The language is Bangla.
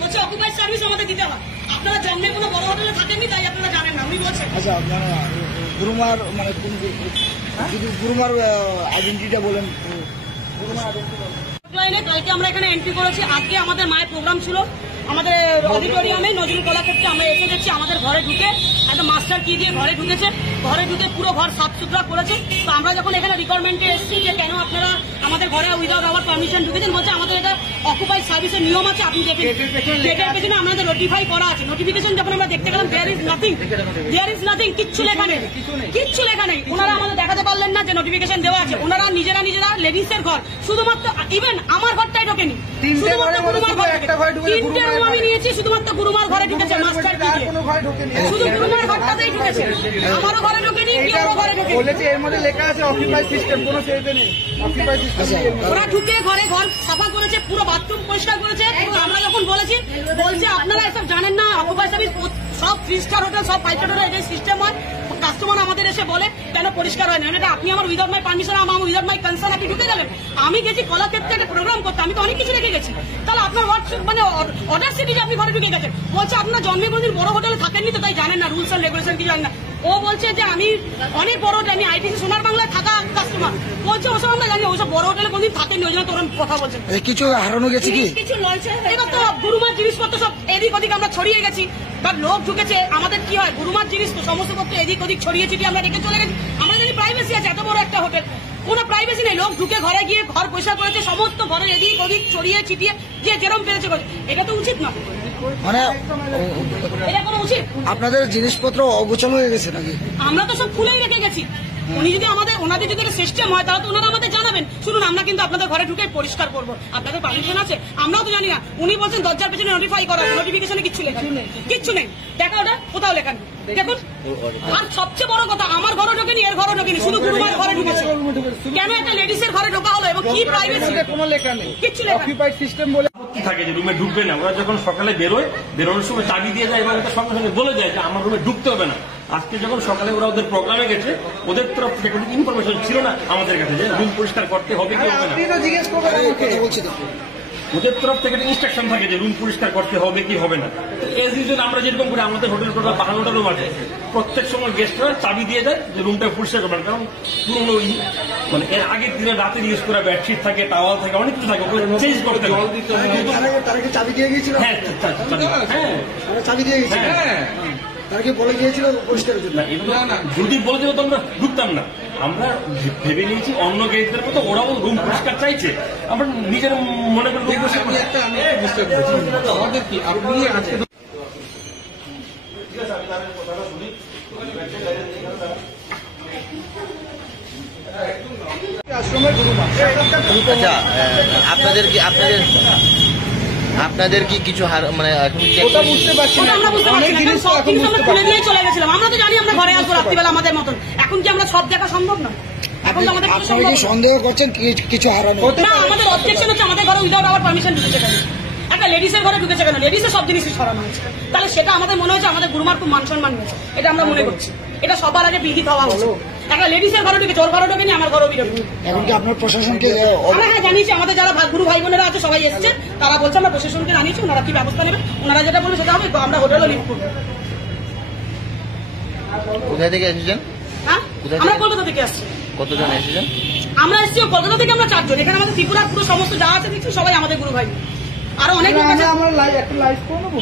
বলছে অকুপাইড সার্ভিস আমাদের দিতে হয়। আপনারা জন্মে কোনো বড় হোটেলে থাকেননি, তাই আপনারা জানেন না। উনি বলছেন আচ্ছা আপনারা গুরুমার মানে কোন যদি গুরুমার আইডেন্টিটিটা বলেন। কালকে আমরা এখানে এন্ট্রি করেছি। আজকে আমাদের মায়ের প্রোগ্রাম ছিল আমাদের অডিটোরিয়ামে নজরুল কলাক্ষেত্রে। আমরা এসে দেখছি আমাদের ঘরে ঢুকে একটা মাস্টার কি দিয়ে ঘরে ঢুকেছে। ঘরে ঢুকে পুরো ঘর সাফ সুতরা করেছে। তো আমরা যখন এখানে রিকোয়ারমেন্টে এসেছি যে কেন আপনারা আমাদের ঘরে উইদাউট আওয়ার পারমিশন ঢুকেছেন, বলছে আমাদের এটা অকুপাইড সার্ভিসের নিয়ম আছে, আপনি দেখেন গেটের পেছনে আমাদের নোটিফাই করা আছে। নোটিফিকেশন যখন আমরা দেখতে গেলাম দেয়ার ইজ নাথিং, কিচ্ছু লেখা নেই, কিচ্ছু লেখা নেই। ওনারা আমাদের দেখাতে পারলেন না যে নোটিফিকেশন দেওয়া আছে। ওনারা নিজেরা লেডিসের ঘর, শুধুমাত্র ইভেন আমার ঘরটাই ঢোকেনি, শুধুমাত্র গুরুমার ঘর। 3টে রুম আমি নিয়েছি, শুধুমাত্র গুরুমার ঘরে ঢুকেছে মাস্টার কি দিয়ে, শুধু গুরুমার ঘরটাতেই ঢুকেছে, আমারও ঘরে ঢোকেনি, কেউ ঘরে ঢোকেনি। এর মধ্যে লেখা আছে অকুপাইড সিস্টেম, কোনো সেভে নেই অকুপাইড সিস্টেম। ওরা ঢুকে ঘর সাফা করেছে, পুরো বাথরুম পরিষ্কার করেছে। আমরা যখন বলেছি, বলছে আপনারা এসব জানেন না, অকুপাইড সার্ভিস সব 3 স্টার হোটেল, সব 5 স্টার হোটেল এটাই সিস্টেম হয়। কাস্টমার আমাদের এসে বলে কেন পরিষ্কার হয় না, এটা আপনি আমার উইদাউট মাই পারমিশন, আমার উইদাউট মাই কনসার্ন আপনি ঢুকে গেলেন। আমি গেছি কলাক্ষেত্রে একটা প্রোগ্রাম করতে, আমি তো অনেক কিছু রেখে গেছি, তাহলে আপনার মানে অর্ডার সিটি আপনি ঘরে ঢুকে গেছেন। বলছে আপনার জন্মে কোনদিন বড় হোটেলে থাকেননি, তো তাই জানেন না রুলস এন্ড রেগুলেশন কি জানেন না। ও বলছে যে আমি অনেক বড় হোটেল, আমি আইটিসি সোনার বাংলায় থাকা কাস্টমার। বলছে ওসব আমরা জানি, ওসব বড় হোটেলে কোনদিন থাকেননি, ওই জন্য তোর কথা বলছেন। কিছু হারানো গেছে কি কিছু লড়ছে, এবার তো গুরুমার জিনিসপত্র সব এদিক ওদিক আমরা ছড়িয়ে গেছি, বাট লোক ঢুকেছে। আমাদের কি হয়, গুরুমার জিনিস তো সমস্ত পত্র এদিক ওদিক ছড়িয়ে ছিটিয়ে আমরা রেখে চলে গেছি। আমরা জানি প্রাইভেসি আছে, এত বড় একটা হোটেল কোনো প্রাইভেসি নেই। লোক ঢুকে ঘরে গিয়ে ঘর পয়সা করেছে, সমস্ত ঘরে এদিক ওদিক ছড়িয়ে ছিটিয়ে যে যেরকম পেরেছে করেছে। এটা তো উচিত না, মানে এটা কোনো উচিত। আপনাদের জিনিসপত্র অগোছালো হয়ে গেছে নাকি? আমরা তো সব খুলেই রেখে গেছি। উনি যদি ওনাদের যদি সিস্টেম হয়, তাহলে তো ওনারা আমাদের জানাবেন। শুনুন, আমরা কিন্তু আপনাদের ঘরে ঢুকে পরিষ্কার করবো, আপনাদের পারমিশন আছে, আমরাও তো জানি না। উনি বলছেন দরজার পেছনে নোটিফাই করা, নোটিফিকেশনে কিচ্ছু লেখা নেই, কিচ্ছু নেই। দেখা ওটা কোথাও লেখা নেই, দেখুন। আর সবচেয়ে বড় কথা, আমার ঘরে ঢোকেনি, এর ঘরে ঢোকেনি, শুধু গুরুমার ঘরে ঢুকেছে। কেন একটা লেডিসের ঘরে ঢোকা হলো এবং কি প্রাইভেসি, কোনো লেখা নেই, কিচ্ছু লেখা অকুপাইড সিস্টেম বলে থাকে যে রুমে ঢুকবে না। ওরা যখন সকালে বেরোনোর সময় চাবি দিয়ে যায় এবং সঙ্গে সঙ্গে বলে যায় যে আমার রুমে ঢুকতে হবে না। আজকে যখন সকালে ওরা ওদের প্রোগ্রামে গেছে, ওদের তরফ থেকে কোনো ইনফরমেশন ছিল না আমাদের কাছে যে রুম পরিষ্কার করতে হবে কি হবে না। ওদের তরফ থেকে ইনস্ট্রাকশন থাকে যে রুম পরিষ্কার করতে হবে কি হবে না। এজ ইউজুয়াল আমরা যেরকম করে আমাদের হোটেল টোটাল 52টা রুম আছে, প্রত্যেক সময় গেস্টরা চাবি দিয়ে দেয় যে রুমটা পরিষ্কার করবেন। কারণ পুরোনো মানে এর আগের দিনে রাতের ইউজ করা বেডশিট থাকে, টাওয়াল থাকে, অনেক কিছু থাকে, ওগুলো চেঞ্জ করতে হবে। তারা কি চাবি দিয়ে গিয়েছিল? হ্যাঁ, চাবি দিয়ে গিয়েছিল, তারা কি বলে গিয়েছিল পরিষ্কার জন্য? যদি বলে দিল তো আমরা ঢুকতাম না। আমরা ভেবে নিয়েছি অন্য গেস্টদের মতো ওরাও রুম পরিষ্কার চাইছে, আমরা নিজের মনে করে রুম পরিষ্কার বুঝতে পেরেছি। আমাদের কি আপনি আজকে আচ্ছা, আপনাদের কি কিছু মানে এখন বুঝতে পারছি না, খুলে নিয়ে চলে গেছিলাম। আমরা তো জানি আমরা ঘরে আসবো রাত্রিবেলা আমাদের মতন। এখন কি আমরা সব দেখা সম্ভব না? এখন তো আমাদের সন্দেহ করছেন কিছু হারানো না। আমাদের অবজেকশন হচ্ছে আমাদের ঘরে উইদাউট আওয়ার পারমিশন ঢুকেছে কেন, একটা লেডিসের ঘরে ঢুকেছে কেন, লেডিসের সব জিনিসই সরানো হয়েছে। তাহলে সেটা আমাদের মনে হচ্ছে আমাদের গুরুমার খুব মান সম্মান হয়েছে, এটা আমরা মনে করছি। এটা সবার আগে বিহিত হওয়া উচিত। একটা লেডিসের ঘরে ঢুকে, ওর ঘরে ঢোকেনি, আমার ঘরে ঢোকেনি। এখন কি আপনার প্রশাসনকে? হ্যাঁ জানিয়েছি, আমাদের যারা গুরু ভাই বোনেরা আছে সবাই এসছে, তারা বলছে আমরা প্রশাসনকে জানিয়েছি, ওনারা কি ব্যবস্থা নেবে, ওনারা যেটা বলবে সেটা হবে। আমরা হোটেলও লিভ করবো। কোথায় থেকে এসেছেন? হ্যাঁ, আমরা কলকাতা থেকে আসছি। কতজন এসেছেন? আমরা এসেছি কলকাতা থেকে, আমরা 4 জন। এখানে আমাদের ত্রিপুরা পুরো সমস্ত যা আছে দেখছি সবাই আমাদের গুরু ভাই। আরো অনেক লোক আছে। আমরা একটা লাইভ করে নেবো।